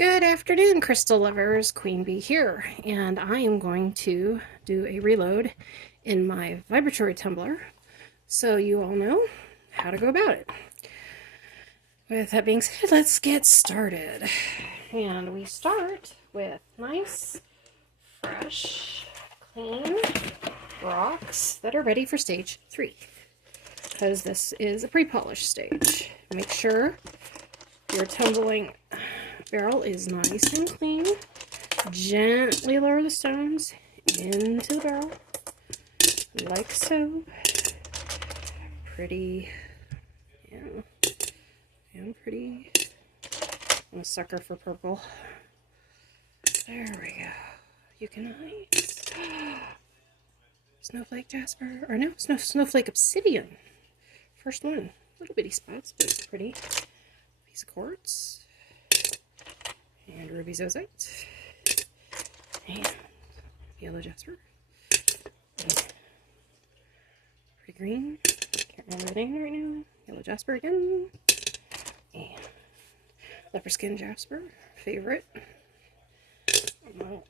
Good afternoon, crystal lovers. Queen Bee here, and I am going to do a reload in my vibratory tumbler so you all know how to go about it. With that being said, let's get started. And we start with nice, fresh, clean rocks that are ready for stage 3, because this is a pre-polish stage. Make sure your tumbling barrel is nice and clean. Gently lower the stones into the barrel, like so. Pretty, and pretty. I'm a sucker for purple. There we go. You can nice. Snowflake jasper, or no, snowflake obsidian. First one. Little bitty spots, but it's pretty. Piece of quartz. And ruby zozite. And yellow jasper. And pretty green. Can't remember the name right now. Yellow jasper again. And leopard skin jasper. Favorite. The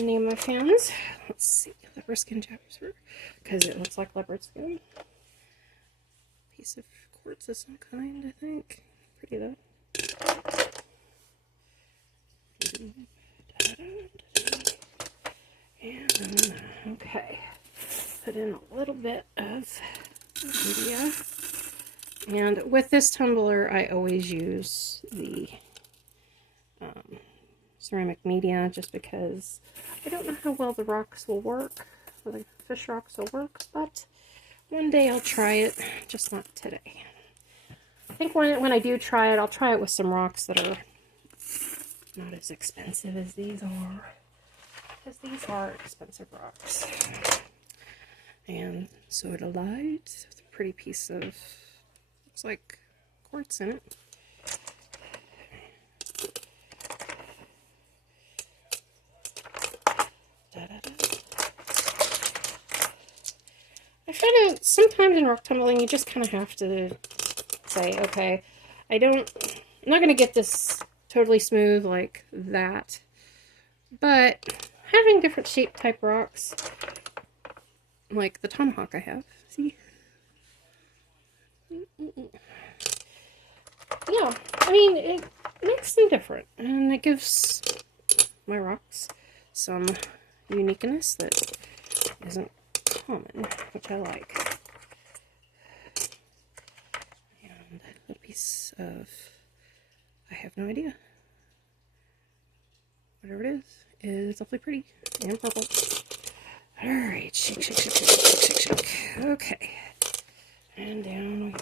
name of my fans. Let's see. Leopard skin jasper. Because it looks like leopard skin. Piece of quartz of some kind, I think. Pretty though. And okay, put in a little bit of media, and with this tumbler I always use the ceramic media just because I don't know how well the rocks will work, or the fish rocks will work, but one day I'll try it, just not today. I think when I do try it, I'll try it with some rocks that are not as expensive as these are, because these are expensive rocks. And soda light with a pretty piece of, looks like quartz in it. I find that sometimes in rock tumbling you just kind of have to say, okay, I'm not going to get this totally smooth like that, but having different shape type rocks, like the tomahawk I have, see? Yeah, I mean, it makes them different, and it gives my rocks some uniqueness that isn't common, which I like. And a little piece of, I have no idea. Whatever it is awfully pretty and purple. Alright, shake, shake, shake, shake, shake, shake, shake. Okay. And down.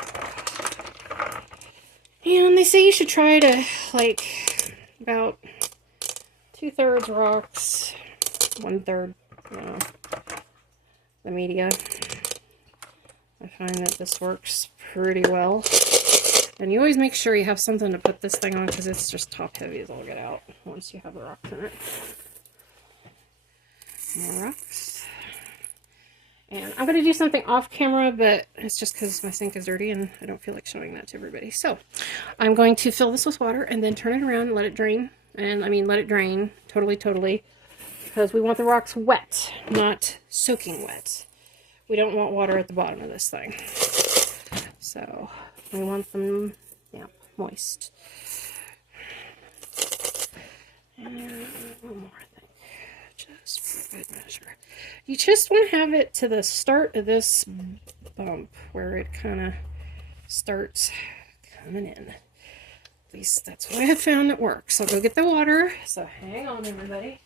And they say you should try to, like, about 2/3 rocks, 1/3, the media. I find that this works pretty well. And you always make sure you have something to put this thing on, because it's just top heavy as all get out once you have the rocks in it. More rocks. And I'm going to do something off camera, but it's just because my sink is dirty and I don't feel like showing that to everybody. So I'm going to fill this with water and then turn it around and let it drain. And I mean, let it drain totally, because we want the rocks wet, not soaking wet. We don't want water at the bottom of this thing. So we want them, yeah, moist. And one more thing, just for good measure. You just want to have it to the start of this bump where it kind of starts coming in. At least that's what I have found that works. I'll go get the water, so hang on everybody.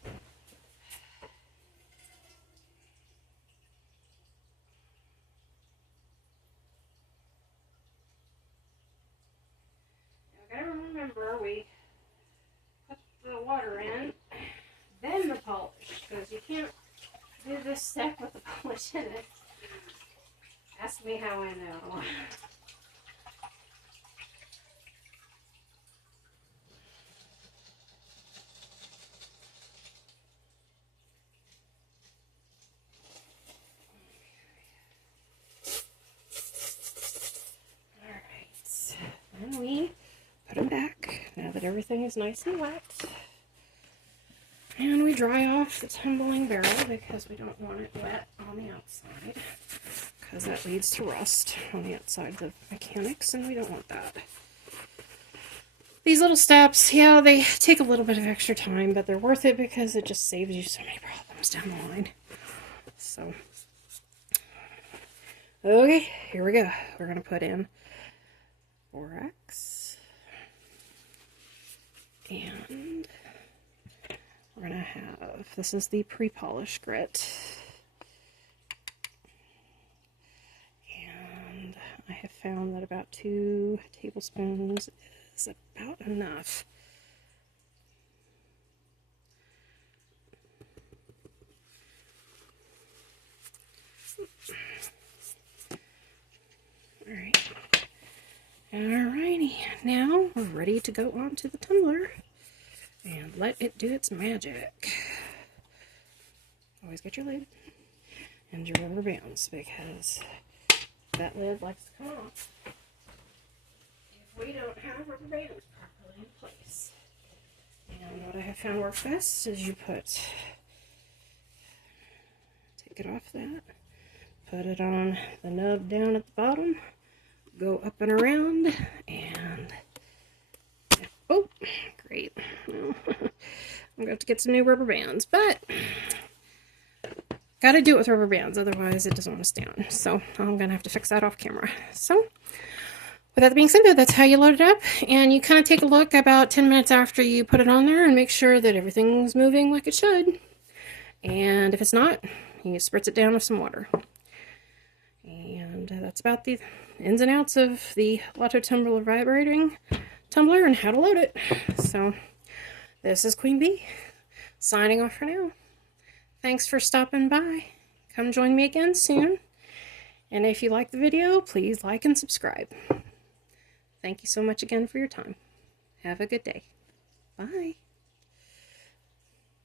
Remember, we put the water in, then the polish, because you can't do this step with the polish in it. Ask me how I know. Alright, then we put them back now that everything is nice and wet. And we dry off the tumbling barrel because we don't want it wet on the outside, because that leads to rust on the outside of the mechanics, and we don't want that. These little steps, yeah, they take a little bit of extra time, but they're worth it because it just saves you so many problems down the line. So, okay, here we go. We're going to put in borax, and we're going to have, this is the pre-polished grit, and I have found that about 2 tablespoons is about enough. Alrighty, now we're ready to go on to the tumbler and let it do its magic. Always get your lid and your rubber bands, because that lid likes to come off if we don't have rubber bands properly in place. And what I have found works best is you take it off that, put it on the nub down at the bottom, go up and around, and oh, great. Well, I'm going to have to get some new rubber bands, but got to do it with rubber bands, otherwise it doesn't want to stay on. So I'm going to have to fix that off camera. So with that being said, that's how you load it up, and you kind of take a look about 10 minutes after you put it on there and make sure that everything's moving like it should. And if it's not, you spritz it down with some water. And that's about the ins and outs of the Lotto Tumbler vibrating tumbler and how to load it. So this is Queen Bee signing off for now. Thanks for stopping by. Come join me again soon. And if you like the video, please like and subscribe. Thank you so much again for your time. Have a good day. Bye.